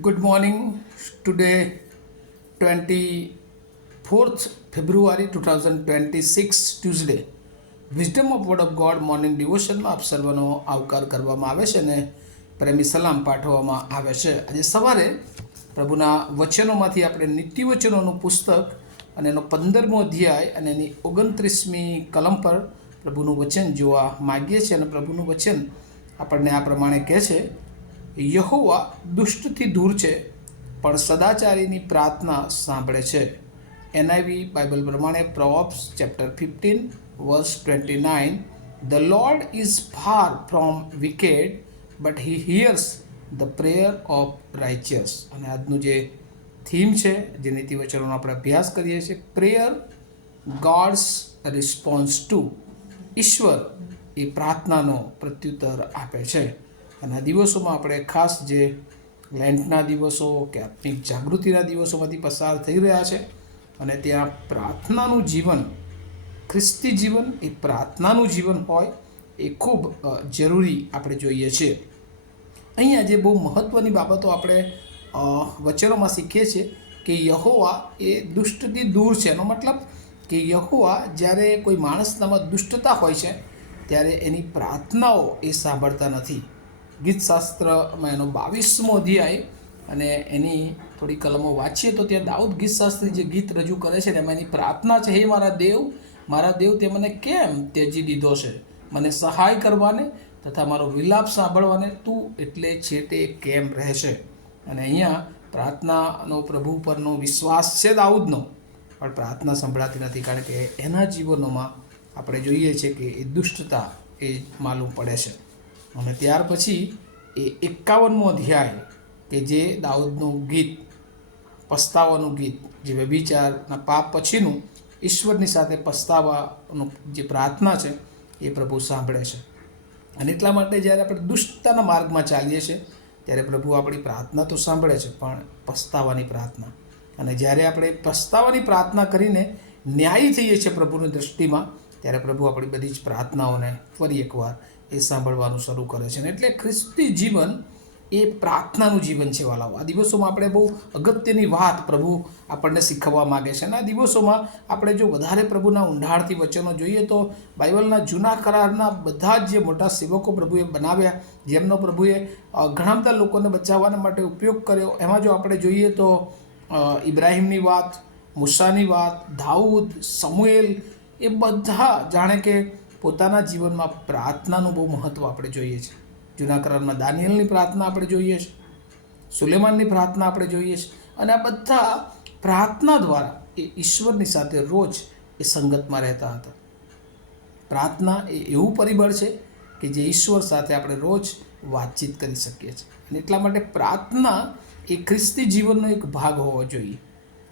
Good morning. Today, 24th February 2026, Tuesday. Wisdom of word of God morning ડિવોશનમાં આપ સર્વનો આવકાર કરવામાં આવે છે અને પ્રેમી સલામ પાઠવવામાં આવે છે. આજે સવારે પ્રભુના વચનોમાંથી આપણે નીતિ વચનોનું પુસ્તક અને એનો 15મો અધ્યાય અને એની 29મી કલમ પર પ્રભુનું વચન જોવા માગીએ છીએ. અને પ્રભુનું વચન આપણને આ પ્રમાણે કહે છે, યહોવા દુષ્ટથી દૂર છે પણ સદાચારીની પ્રાર્થના સાંભળે છે. એનઆઈવી બાઇબલ પ્રમાણે પ્રોવર્બ્સ chapter 15 verse 29, the Lord is far from wicked but he hears the prayer of righteous. અને આજનું જે થીમ છે, જે નીતિ વચનોનો આપણે અભ્યાસ કરીએ છીએ, પ્રેયર ગોડ્સ રિસ્પોન્સ ટુ. ઈશ્વર એ પ્રાર્થનાનો પ્રત્યુત્તર આપે છે. અને આ દિવસોમાં આપણે ખાસ જે લેન્ટના દિવસો કે આત્મિક જાગૃતિના દિવસોમાંથી પસાર થઈ રહ્યા છે અને ત્યાં પ્રાર્થનાનું જીવન, ખ્રિસ્તી જીવન એ પ્રાર્થનાનું જીવન હોય એ ખૂબ જરૂરી આપણે જોઈએ છીએ. અહીંયા જે બહુ મહત્ત્વની બાબતો આપણે વચનોમાં શીખીએ છીએ કે યહોવા એ દુષ્ટથી દૂર છે. એનો મતલબ કે યહોવા જ્યારે કોઈ માણસનામાં દુષ્ટતા હોય છે ત્યારે એની પ્રાર્થનાઓ એ સાંભળતા નથી. ગીતશાસ્ત્રમાં એનો 22મો અધ્યાય અને એની થોડી કલમો વાંચીએ તો ત્યાં દાઉદ ગીતશાસ્ત્રી જે ગીત રજૂ કરે છે એમાં એની પ્રાર્થના છે, હે મારા દેવ તે મને કેમ ત્યજી દીધો છે, મને સહાય કરવાને તથા મારો વિલાપ સાંભળવાને તું એટલે છેટે કેમ રહેશે. અને અહીંયા પ્રાર્થનાનો પ્રભુ પરનો વિશ્વાસ છે દાઉદનો, પણ પ્રાર્થના સંભળાતી નથી, કારણ કે એના જીવનોમાં આપણે જોઈએ છીએ કે એ દુષ્ટતા એ માલુમ પડે છે. અને ત્યાર પછી એ 51મો અધ્યાય કે જે દાઉદનું ગીત, પસ્તાવાનું ગીત, જે વ્યભિચારના પાપ પછીનું ઈશ્વરની સાથે પસ્તાવાનું જે પ્રાર્થના છે એ પ્રભુ સાંભળે છે. અને એટલા માટે જ્યારે આપણે દુષ્ટતાના માર્ગમાં ચાલીએ છીએ ત્યારે પ્રભુ આપણી પ્રાર્થના તો સાંભળે છે, પણ પસ્તાવાની પ્રાર્થના. અને જ્યારે આપણે પસ્તાવાની પ્રાર્થના કરીને ન્યાયી થઈએ છીએ પ્રભુની દૃષ્ટિમાં, ત્યારે પ્રભુ આપણી બધી જ પ્રાર્થનાઓને ફરી એકવાર એ સાંભળવાનું શરૂ કરે છે. એટલે ખ્રિસ્તી જીવન એ પ્રાર્થનાનું જીવન છે વાલાઓ. આ દિવસોમાં આપણે બહુ અગત્યની વાત પ્રભુ આપણને શીખવવા માગે છે. અને આ દિવસોમાં આપણે જો વધારે પ્રભુના ઊંડાણથી વચનો જોઈએ તો બાઇબલના જૂના કરારના બધા જ જે મોટા સેવકો પ્રભુએ બનાવ્યા, જેમનો પ્રભુએ ઘણા બધા લોકોને બચાવવાના માટે ઉપયોગ કર્યો, એમાં જો આપણે જોઈએ તો ઇબ્રાહીમની વાત, મૂસાની વાત, દાઉદ, સમુએલ, એ બધા જાણે કે પોતાના જીવનમાં પ્રાર્થનાનું બહુ મહત્ત્વ આપણે જોઈએ છીએ. જૂના કરારમાં દાનિયેલની પ્રાર્થના આપણે જોઈએ છીએ, સુલેમાનની પ્રાર્થના આપણે જોઈએ છીએ. અને આ બધા પ્રાર્થના દ્વારા એ ઈશ્વરની સાથે રોજ એ સંગતમાં રહેતા હતા. પ્રાર્થના એ એવું પરિબળ છે કે જે ઈશ્વર સાથે આપણે રોજ વાતચીત કરી શકીએ છીએ. અને એટલા માટે પ્રાર્થના એ ખ્રિસ્તી જીવનનો એક ભાગ હોવો જોઈએ.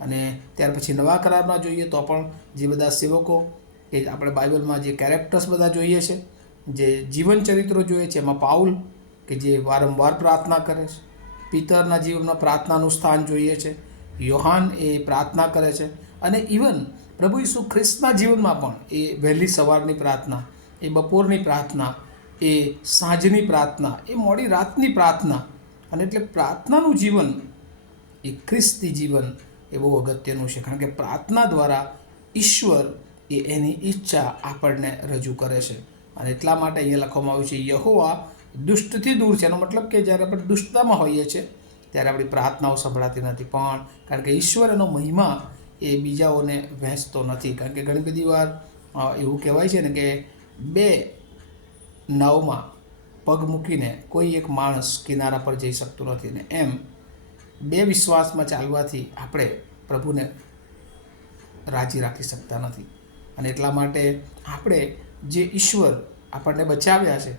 અને ત્યાર પછી નવા કરારમાં જોઈએ તો પણ જે બધા સેવકો, એ આપણે બાઇબલમાં જે કેરેક્ટર્સ બધા જોઈએ છે, જે જીવન ચરિત્રો જોઈએ છે, એમાં પાઉલ કે જે વારંવાર પ્રાર્થના કરે છે, પિતરના જીવનમાં પ્રાર્થનાનું સ્થાન જોઈએ છે, યોહાન એ પ્રાર્થના કરે છે. અને ઇવન પ્રભુ ઈસુ ખ્રિસ્તના જીવનમાં પણ એ વહેલી સવારની પ્રાર્થના, એ બપોરની પ્રાર્થના, એ સાંજની પ્રાર્થના, એ મોડી રાતની પ્રાર્થના. અને એટલે પ્રાર્થનાનું જીવન એ ખ્રિસ્તી જીવન એ બહુ અગત્યનું છે, કારણ કે પ્રાર્થના દ્વારા ઈશ્વર એ એની ઈચ્છા આપણને રજૂ કરે છે. અને એટલા માટે અહીંયા લખવામાં આવ્યું છે, યહોવા દુષ્ટથી દૂર છે. એનો મતલબ કે જ્યારે આપણે દુષ્ટતામાં હોઈએ છીએ ત્યારે આપણી પ્રાર્થનાઓ સંભળાતી નથી, પણ કારણ કે ઈશ્વર એનો મહિમા એ બીજાઓને વહેંચતો નથી. કારણ કે ઘણી બધી વાર એવું કહેવાય છે ને કે 2 નાવમાં પગ મૂકીને કોઈ એક માણસ કિનારા પર જઈ શકતો નથી. ને એમ 2 વિશ્વાસમાં ચાલવાથી આપણે પ્રભુને રાજી રાખી શકતા નથી. અને એટલા માટે આપણે જે ઈશ્વર આપણને બચાવ્યા છે,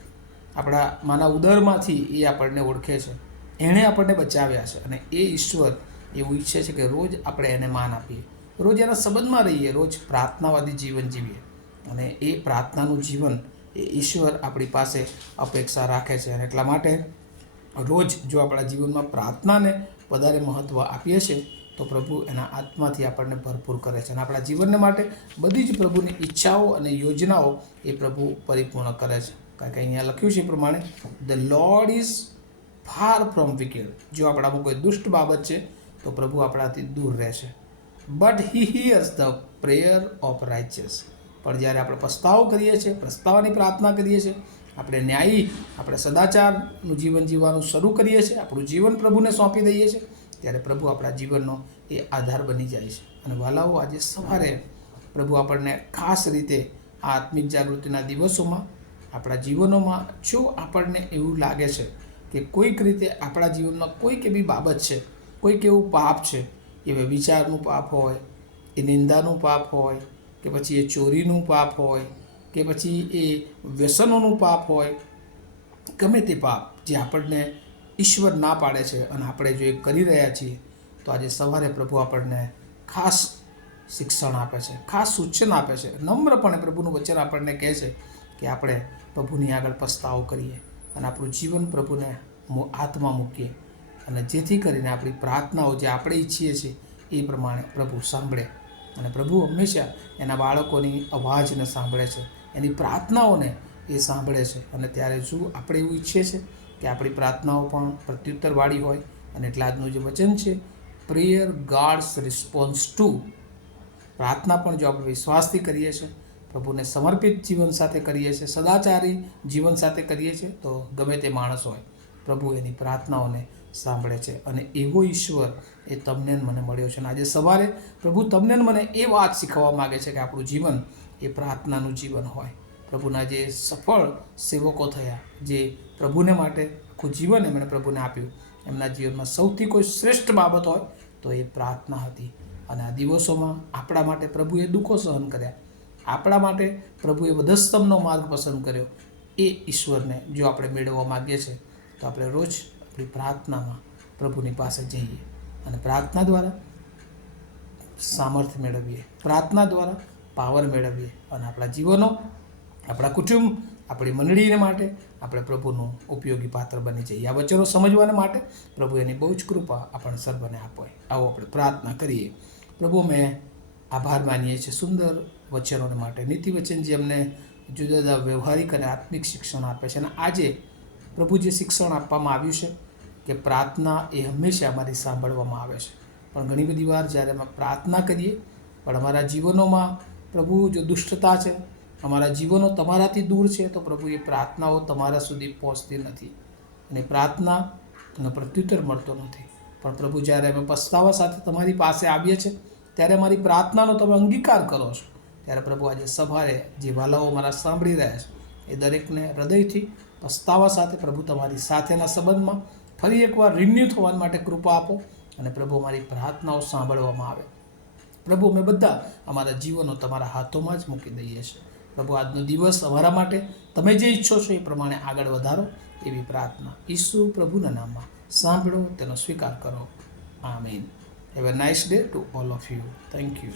આપણા માના ઉદરમાંથી એ આપણને ઓળખે છે, એણે આપણને બચાવ્યા છે, અને એ ઈશ્વર એવું ઈચ્છે છે કે રોજ આપણે એને માન આપીએ, રોજ એના સંબંધમાં રહીએ, રોજ પ્રાર્થનાવાદી જીવન જીવીએ. અને એ પ્રાર્થનાનું જીવન એ ઈશ્વર આપણી પાસે અપેક્ષા રાખે છે. અને એટલા માટે રોજ જો આપણા જીવનમાં પ્રાર્થનાને વધારે મહત્ત્વ આપીએ છીએ તો પ્રભુ એના આત્માથી આપણને ભરપૂર કરે છે. અને આપણા જીવનને માટે બધી જ પ્રભુની ઈચ્છાઓ અને યોજનાઓ એ પ્રભુ પરિપૂર્ણ કરે છે. કારણ કે અહીંયા લખ્યું છે એ પ્રમાણે the Lord is far from wicked. જો આપણામાં કોઈ દુષ્ટ બાબત છે તો પ્રભુ આપણાથી દૂર રહેશે. But he hears the prayer of righteous. પણ જ્યારે આપણે પસ્તાવો કરીએ છીએ, પસ્તાવાની પ્રાર્થના કરીએ છીએ, આપણે ન્યાયી, આપણે સદાચારનું જીવન જીવવાનું શરૂ કરીએ છીએ, આપણું જીવન પ્રભુને સોંપી દઈએ છીએ, ત્યારે પ્રભુ આપણા જીવનનો એ આધાર બની જાય છે. અને વાલાઓ, આજે સવારે પ્રભુ આપણને ખાસ રીતે આ આત્મિક જાગૃતિના દિવસોમાં આપણા જીવનોમાં જો આપણને એવું લાગે છે કે કોઈક રીતે આપણા જીવનમાં કોઈક એવી બાબત છે, કોઈક એવું પાપ છે, એ વ્યભિચારનું પાપ હોય, એ નિંદાનું પાપ હોય, કે પછી એ ચોરીનું પાપ હોય, કે પછી એ વ્યસનોનું પાપ હોય, ગમે તે પાપ જે આપણને ઈશ્વર ના પાડે છે અને આપણે જો એ કરી રહ્યા છીએ, તો આજે સવારે પ્રભુ આપણને ખાસ શિક્ષણ આપે છે, ખાસ સૂચન આપે છે. નમ્રપણે પ્રભુનું વચન આપણને કહે છે કે આપણે પ્રભુની આગળ પસ્તાવો કરીએ અને આપણું જીવન પ્રભુને હાથમાં મૂકીએ, અને જેથી કરીને આપણી પ્રાર્થનાઓ જે આપણે ઈચ્છીએ છીએ એ પ્રમાણે પ્રભુ સાંભળે. અને પ્રભુ હંમેશા એના બાળકોની અવાજને સાંભળે છે, એની પ્રાર્થનાઓને એ સાંભળે છે. અને ત્યારે જો આપણે એવું ઈચ્છીએ છીએ કે આપણી પ્રાર્થનાઓ પણ પ્રત્યુત્તરવાળી હોય, અને એટલે આજનું જે વચન છે, પ્રેયર ગાડ્સ રિસ્પોન્સ ટુ. પ્રાર્થના પણ જો આપણે વિશ્વાસથી કરીએ છીએ, પ્રભુને સમર્પિત જીવન સાથે કરીએ છીએ, સદાચારી જીવન સાથે કરીએ છીએ, તો ગમે તે માણસ હોય, પ્રભુ એની પ્રાર્થનાઓને સાંભળે છે. અને એવો ઈશ્વર એ તમને મને મળ્યો છે. અને આજે સવારે પ્રભુ તમને મને એ વાત શીખવવા માગે છે કે આપણું જીવન એ પ્રાર્થનાનું જીવન હોય. પ્રભુના જે સફળ સેવકો થયા, જે પ્રભુને માટે આખું જીવન એમણે પ્રભુને આપ્યું, એમના જીવનમાં સૌથી કોઈ શ્રેષ્ઠ બાબત હોય તો એ પ્રાર્થના હતી. અને આ દિવસોમાં આપણા માટે પ્રભુએ દુઃખો સહન કર્યા, આપણા માટે પ્રભુએ વધસ્તંભનો માર્ગ પસંદ કર્યો. એ ઈશ્વરને જો આપણે મેળવવા માગીએ છીએ, તો આપણે રોજ આપણી પ્રાર્થનામાં પ્રભુની પાસે જઈએ અને પ્રાર્થના દ્વારા સામર્થ્ય મેળવીએ, પ્રાર્થના દ્વારા પાવર મેળવીએ, અને આપણા જીવનો, આપણા કુટુંબ, આપણી મંડળીને માટે આપણે પ્રભુનું ઉપયોગી પાત્ર બની જઈએ. આ વચનો સમજવાને માટે પ્રભુ એની બહુ જ કૃપા આપણને સર્વને આપે. આવો આપણે પ્રાર્થના કરીએ. પ્રભુ, અમે આભાર માનીએ છીએ સુંદર વચનોને માટે, નીતિ વચન જે અમને જુદા જુદા વ્યવહારિક અને આત્મિક શિક્ષણ આપે છે. અને આજે પ્રભુ જે શિક્ષણ આપવામાં આવ્યું છે કે પ્રાર્થના એ હંમેશા અમારી સાંભળવામાં આવે છે, પણ ઘણી બધી વાર જ્યારે અમે પ્રાર્થના કરીએ પણ અમારા જીવનોમાં પ્રભુ જો દુષ્ટતા છે, અમારા જીવનો તમારાથી દૂર છે, તો પ્રભુ એ પ્રાર્થનાઓ તમારા સુધી પહોંચતી નથી અને પ્રાર્થનાનો પ્રત્યુત્તર મળતો નથી. પણ પ્રભુ, જ્યારે અમે પસ્તાવા સાથે તમારી પાસે આવીએ છીએ, ત્યારે અમારી પ્રાર્થનાનો તમે અંગીકાર કરો છો. ત્યારે પ્રભુ, આજે સવારે જે વાલાઓ મારા સાંભળી રહ્યા છે, એ દરેકને હૃદયથી પસ્તાવા સાથે પ્રભુ તમારી સાથેના સંબંધમાં ફરી એકવાર રિન્યૂ થવા માટે કૃપા આપો. અને પ્રભુ, અમારી પ્રાર્થનાઓ સાંભળવામાં આવે. પ્રભુ, અમે બધા અમારા જીવનો તમારા હાથોમાં જ મૂકી દઈએ છીએ. પ્રભુ, આજનો દિવસ અમારા માટે તમે જે ઈચ્છો છો એ પ્રમાણે આગળ વધારો, એવી પ્રાર્થના ઈસુ પ્રભુના નામમાં સાંભળો, તેનો સ્વીકાર કરો. Amen. Have a nice day to all of you. Thank you.